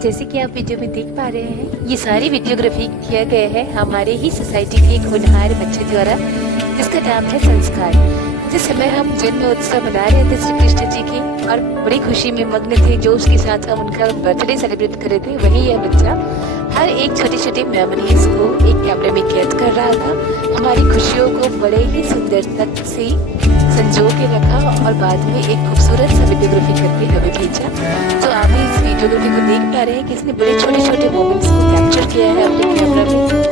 जैसे कि आप वीडियो में देख पा रहे हैं, ये सारी वीडियोग्राफी किया गया है हमारे ही सोसाइटी के एक होनहार बच्चे द्वारा, जिसका नाम है संस्कार। जिस समय हम जन्म उत्सव मना रहे थे श्री कृष्ण जी की और बड़ी खुशी में मग्न थे, जोश के साथ हम उनका बर्थडे सेलिब्रेट कर रहे थे, वहीं यह बच्चा हर एक छोटी छोटी मेमोरीज को एक कैमरे में कैद कर रहा था। हमारी खुशियों को बड़े ही सुंदरता से संजो के रखा और बाद में एक खूबसूरत सा वीडियोग्राफी करके हमें भेजा। तो आप भी इस वीडियोग्राफी को देख पा रहे हैं कि इसने बड़े छोटे छोटे मोमेंट्स को कैप्चर किया है अपने कैमरा में।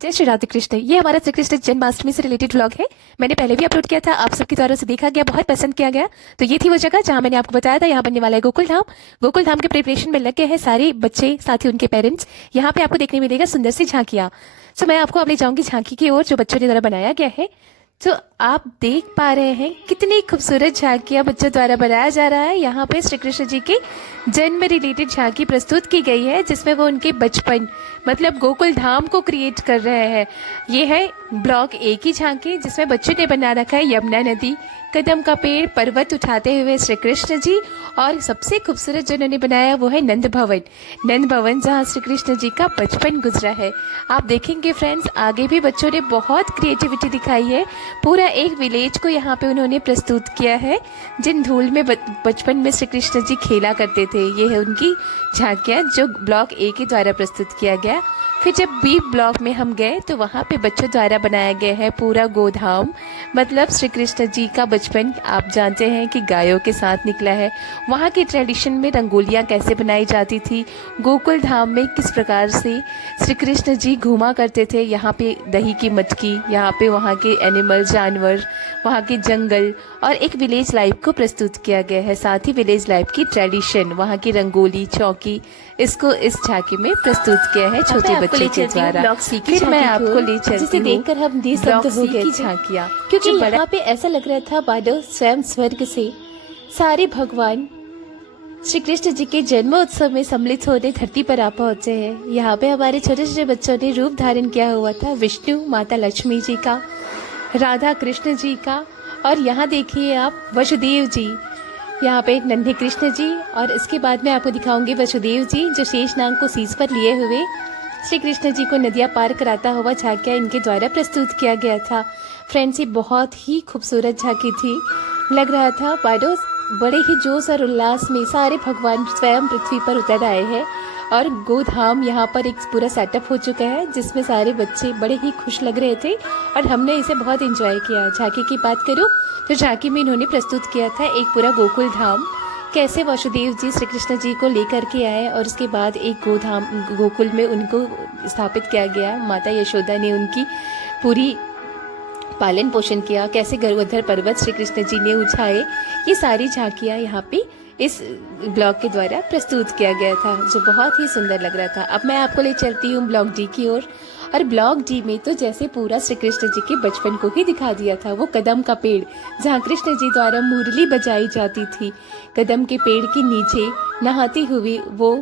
जय श्री राधे कृष्ण। ये हमारा श्री कृष्ण जन्माष्टमी से रिलेटेड व्लॉग है। मैंने पहले भी अपलोड किया था, आप सबके द्वारा से देखा गया, बहुत पसंद किया गया। तो ये थी वो जगह जहां मैंने आपको बताया था यहाँ बनने वाला है गोकुल धाम। गोकुल धाम के प्रिपरेशन में लग गए हैं सारे बच्चे, साथ ही उनके पेरेंट्स। यहाँ पे आपको देखने मिलेगा सुंदर सी झांकियां। तो मैं आपको अब ले जाऊंगी झांकी की ओर, जो बच्चों के द्वारा बनाया गया है। तो आप देख पा रहे हैं कितनी खूबसूरत झांकियां बच्चों द्वारा बनाया जा रहा है। यहाँ पे श्री कृष्ण जी के जन्म रिलेटेड झांकी प्रस्तुत की गई है, जिसमें वो उनके बचपन मतलब गोकुल धाम को क्रिएट कर रहे हैं। ये है ब्लॉक ए की झांकी, जिसमें बच्चों ने बना रखा है यमुना नदी, कदम का पेड़, पर्वत उठाते हुए श्री कृष्ण जी, और सबसे खूबसूरत जो उन्होंने बनाया वो है नंद भवन। नंद भवन जहाँ श्री कृष्ण जी का बचपन गुजरा है। आप देखेंगे फ्रेंड्स, आगे भी बच्चों ने बहुत क्रिएटिविटी दिखाई है। पूरा एक विलेज को यहाँ पे उन्होंने प्रस्तुत किया है, जिन धूल में बचपन में श्री कृष्ण जी खेला करते थे। ये है उनकी झांकियाँ जो ब्लॉक ए के द्वारा प्रस्तुत किया गया। फिर जब बी ब्लॉक में हम गए तो वहाँ पे बच्चों द्वारा बनाया गया है पूरा गोधाम, मतलब श्री कृष्ण जी का बचपन आप जानते हैं कि गायों के साथ निकला है। वहाँ के ट्रेडिशन में रंगोलियाँ कैसे बनाई जाती थी, गोकुल धाम में किस प्रकार से श्री कृष्ण जी घूमा करते थे। यहाँ पे दही की मटकी, यहाँ पे वहाँ के एनिमल जानवर, वहाँ के जंगल और एक विलेज लाइफ को प्रस्तुत किया गया है। साथ ही विलेज लाइफ की ट्रेडिशन, वहाँ की रंगोली, चौकी, इसको इस झांकी में प्रस्तुत किया है छोटे बच्चे के द्वारा। फिर मैं आपको ले चलती हूँ, जिसे देखकर हम निस्तब्ध हो गए झांकियाँ, क्योंकि यहाँ पे ऐसा लग रहा था मानो स्वयं स्वर्ग से सारे भगवान श्री कृष्ण जी के जन्मोत्सव में सम्मिलित होने धरती पर आ पहुंचे हैं। यहाँ पे हमारे छोटे छोटे बच्चों ने रूप धारण किया हुआ था विष्णु, माता लक्ष्मी जी का, राधा कृष्ण जी का, और यहाँ देखिए आप वसुदेव जी, यहाँ पे नन्हे कृष्ण जी, और इसके बाद में आपको दिखाऊंगी वसुदेव जी जो शेषनाग को शीश पर लिए हुए श्री कृष्ण जी को नदियाँ पार कराता हुआ झांकियाँ इनके द्वारा प्रस्तुत किया गया था। फ्रेंड्स, ये बहुत ही खूबसूरत झांकी थी। लग रहा था बाडो बड़े ही जोश और उल्लास में सारे भगवान स्वयं पृथ्वी पर उतर आए हैं और गोधाम यहाँ पर एक पूरा सेटअप हो चुका है, जिसमें सारे बच्चे बड़े ही खुश लग रहे थे और हमने इसे बहुत एंजॉय किया। झांकी की बात करूँ तो झांकी में इन्होंने प्रस्तुत किया था एक पूरा गोकुल धाम, कैसे वासुदेव जी श्री कृष्ण जी को लेकर के आए और उसके बाद एक गोकुल में उनको स्थापित किया गया। माता यशोदा ने उनकी पूरी पालन पोषण किया, कैसे गर्भोधर पर्वत श्री कृष्ण जी ने उठाए। ये सारी झांकियाँ यहाँ पे इस ब्लॉग के द्वारा प्रस्तुत किया गया था, जो बहुत ही सुंदर लग रहा था। अब मैं आपको ले चलती हूँ ब्लॉक डी की ओर, और ब्लॉक डी में तो जैसे पूरा श्री कृष्ण जी के बचपन को ही दिखा दिया था। वो कदम का पेड़ जहाँ कृष्ण जी द्वारा मुरली बजाई जाती थी, कदम के पेड़ के नीचे नहाती हुई वो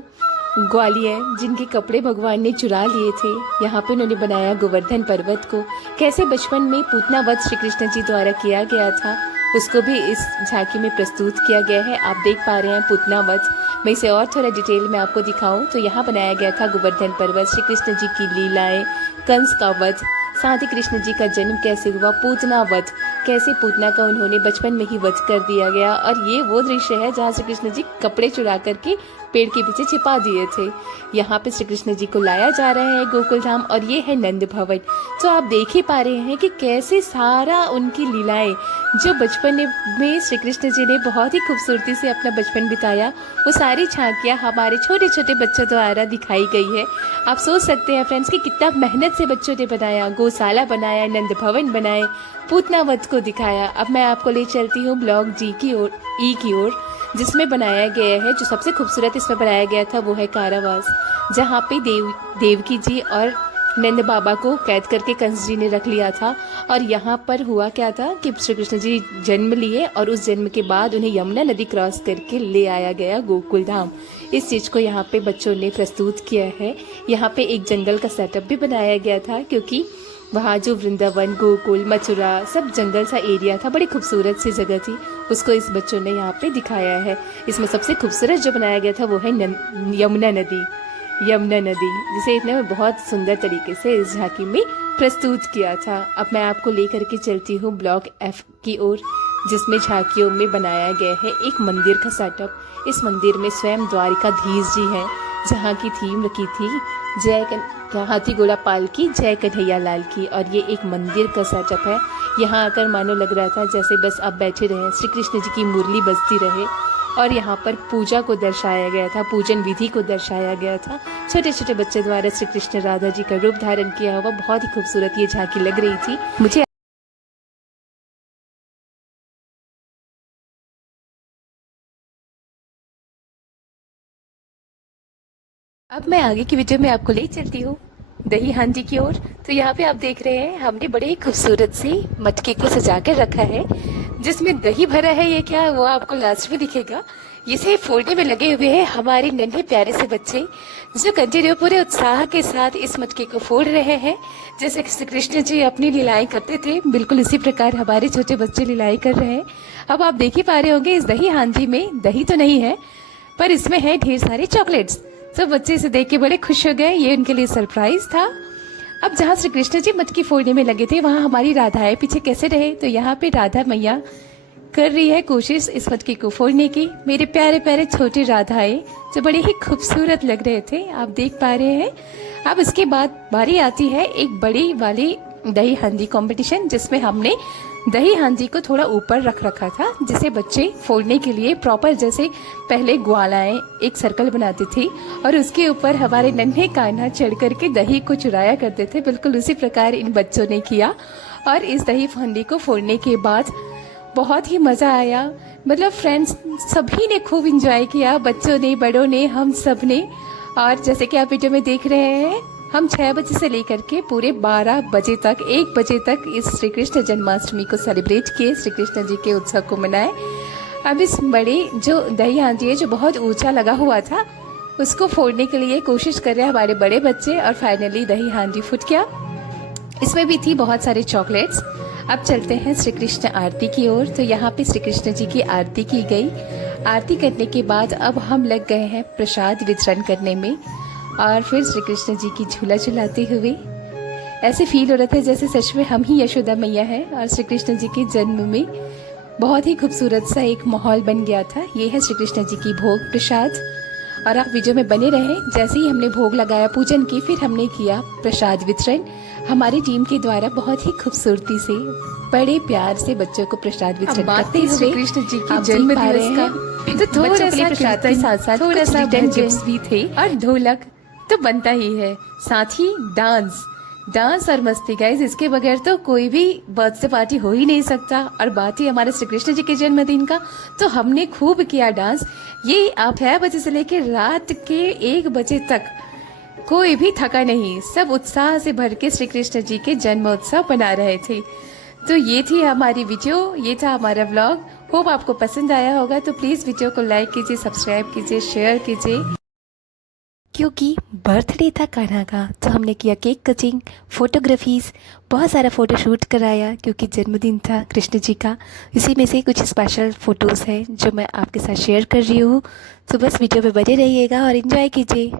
ग्वालियाँ जिनके कपड़े भगवान ने चुरा लिए थे। यहाँ पे उन्होंने बनाया गोवर्धन पर्वत को, कैसे बचपन में पूतना वध श्री कृष्ण जी द्वारा किया गया था, उसको भी इस झांकी में प्रस्तुत किया गया है। आप देख पा रहे हैं पूतना वध। मैं इसे और थोड़ा डिटेल में आपको दिखाऊं तो यहाँ बनाया गया था गोवर्धन पर्वत, श्री कृष्ण जी की लीलाएं, कंस का वध, साथ ही कृष्ण जी का जन्म कैसे हुआ, पूतना वध, कैसे पूतना का उन्होंने बचपन में ही वध कर दिया गया। और ये वो दृश्य है जहाँ श्री कृष्ण जी कपड़े चुरा करके पेड़ के पीछे छिपा दिए थे। यहाँ पे श्री कृष्ण जी को लाया जा रहा है गोकुल धाम, और ये है नंद भवन। तो आप देख ही पा रहे हैं कि कैसे सारा उनकी लीलाएं जो बचपन में श्री कृष्ण जी ने बहुत ही खूबसूरती से अपना बचपन बिताया, वो सारी झांकियाँ हमारे छोटे छोटे बच्चों द्वारा दिखाई गई है। आप सोच सकते हैं फ्रेंड्स कि कितना मेहनत से बच्चों ने बनाया, गौशाला बनाया, नंद भवन बनाए, पूतना वध को दिखाया। अब मैं आपको ले चलती हूँ ब्लॉक जी की ओर, ई की ओर, जिसमें बनाया गया है, जो सबसे खूबसूरत इसमें बनाया गया था वो है कारावास, जहाँ पे देवकी जी और नंद बाबा को कैद करके कंस जी ने रख लिया था। और यहाँ पर हुआ क्या था कि श्री कृष्ण जी जन्म लिए और उस जन्म के बाद उन्हें यमुना नदी क्रॉस करके ले आया गया गोकुल धाम। इस चीज़ को यहाँ पे बच्चों ने प्रस्तुत किया है। यहाँ पे एक जंगल का सेटअप भी बनाया गया था, क्योंकि वहाँ जो वृंदावन, गोकुल, मथुरा सब जंगल सा एरिया था, बड़ी खूबसूरत सी जगह थी, उसको इस बच्चों ने यहाँ पे दिखाया है। इसमें सबसे खूबसूरत जो बनाया गया था वो है यमुना नदी, जिसे इतने में बहुत सुंदर तरीके से इस झांकी में प्रस्तुत किया था। अब मैं आपको लेकर के चलती हूँ ब्लॉक F की ओर, जिसमें झांकियों में बनाया गया है एक मंदिर का सेटअप। इस मंदिर में स्वयं द्वारिकाधीश जी हैं, जहाँ की थीम रखी थी हाथी घोड़ा पाल की, जय कन्हैया लाल की। और ये एक मंदिर का सेटअप है। यहाँ आकर मानो लग रहा था जैसे बस आप बैठे रहे, श्री कृष्ण जी की मुरली बजती रहे। और यहाँ पर पूजा को दर्शाया गया था, पूजन विधि को दर्शाया गया था। छोटे छोटे बच्चे द्वारा श्री कृष्ण राधा जी का रूप धारण किया हुआ बहुत ही खूबसूरत ये झांकी लग रही थी मुझे। अब मैं आगे की वीडियो में आपको ले चलती हूँ दही हांडी की ओर। तो यहाँ पे आप देख रहे हैं हमने बड़े ही खूबसूरत सी मटके को सजा कर रखा है, जिसमें दही भरा है। ये क्या वो आपको लास्ट में दिखेगा। इसे फोड़ने में लगे हुए हैं हमारे नन्हे प्यारे से बच्चे, जो कंटिन्यू पूरे उत्साह के साथ इस मटके को फोड़ रहे हैं। जैसे श्री कृष्ण जी अपनी लीलाएं करते थे, बिल्कुल इसी प्रकार हमारे छोटे बच्चे लीलाएं कर रहे हैं। अब आप देख ही पा रहे होंगे इस दही हांडी में दही तो नहीं है, पर इसमें है ढेर सारे चॉकलेट्स। सब बच्चे इसे देख के बड़े खुश हो गए, ये उनके लिए सरप्राइज था। अब जहाँ श्री कृष्ण जी मटकी फोड़ने में लगे थे, वहाँ हमारी राधाएं पीछे कैसे रहे। तो यहाँ पे राधा मैया कर रही है कोशिश इस मटकी को फोड़ने की। मेरे प्यारे प्यारे छोटे राधाएं जो बड़े ही खूबसूरत लग रहे थे, आप देख पा रहे हैं। अब इसके बाद बारी आती है एक बड़ी वाली दही हांडी कंपटीशन, जिसमें हमने दही हांडी को थोड़ा ऊपर रख रखा था, जिसे बच्चे फोड़ने के लिए प्रॉपर जैसे पहले ग्वालाएं एक सर्कल बनाती थी और उसके ऊपर हमारे नन्हे कान्हा चढ़ करके दही को चुराया करते थे। बिल्कुल उसी प्रकार इन बच्चों ने किया और इस दही हांडी को फोड़ने के बाद बहुत ही मज़ा आया। मतलब फ्रेंड्स सभी ने खूब इंजॉय किया, बच्चों ने, बड़ों ने, हम सब ने। और जैसे कि आप वीडियो में देख रहे हैं, हम 6 बजे से लेकर के पूरे 12 बजे तक, 1 बजे तक इस श्री कृष्ण जन्माष्टमी को सेलिब्रेट किए, श्री कृष्ण जी के उत्सव को मनाए। अब इस बड़ी जो दही हांडी है जो बहुत ऊंचा लगा हुआ था, उसको फोड़ने के लिए कोशिश कर रहे हैं हमारे बड़े बच्चे और फाइनली दही हांडी फूट गया। इसमें भी थी बहुत सारे चॉकलेट्स। अब चलते हैं श्री कृष्ण आरती की ओर। तो यहाँ पे श्री कृष्ण जी की आरती की गई। आरती करने के बाद अब हम लग गए हैं प्रसाद वितरण करने में और फिर श्री कृष्ण जी की झूला झुलाते हुए ऐसे फील हो रहा था जैसे सच में हम ही यशोदा मैया हैं और श्री कृष्ण जी के जन्म में बहुत ही खूबसूरत सा एक माहौल बन गया था। ये है श्री कृष्ण जी की भोग प्रसाद और आप वीडियो में बने रहें। जैसे ही हमने भोग लगाया, पूजन की, फिर हमने किया प्रसाद वितरण। हमारी टीम के द्वारा बहुत ही खूबसूरती से, बड़े प्यार से बच्चों को प्रसाद वितरण करते हुए श्री कृष्ण जी के जन्म दिवस का तो थोड़ा सा प्रसाद के साथ साथ थोड़ा सा गिफ्ट्स भी थे और ढोलक तो बनता ही है, साथ ही डांस और मस्ती। गाइस इसके बगैर तो कोई भी बर्थडे पार्टी हो ही नहीं सकता। और बात ही हमारे श्री कृष्ण जी के जन्मदिन का, तो हमने खूब किया डांस। ये आप 6 बजे से लेकर रात के 1 बजे तक कोई भी थका नहीं, सब उत्साह से भर के श्री कृष्ण जी के जन्मोत्सव मना रहे थे। तो ये थी हमारी वीडियो, ये था हमारा व्लॉग। होप आपको पसंद आया होगा। तो प्लीज़ वीडियो को लाइक कीजिए, सब्सक्राइब कीजिए, शेयर कीजिए। क्योंकि बर्थडे था कान्हा का, तो हमने किया केक कटिंग, फोटोग्राफीज, बहुत सारा फ़ोटोशूट कराया क्योंकि जन्मदिन था कृष्ण जी का। इसी में से कुछ स्पेशल फ़ोटोज़ हैं जो मैं आपके साथ शेयर कर रही हूँ। तो बस वीडियो में बने रहिएगा और एंजॉय कीजिए।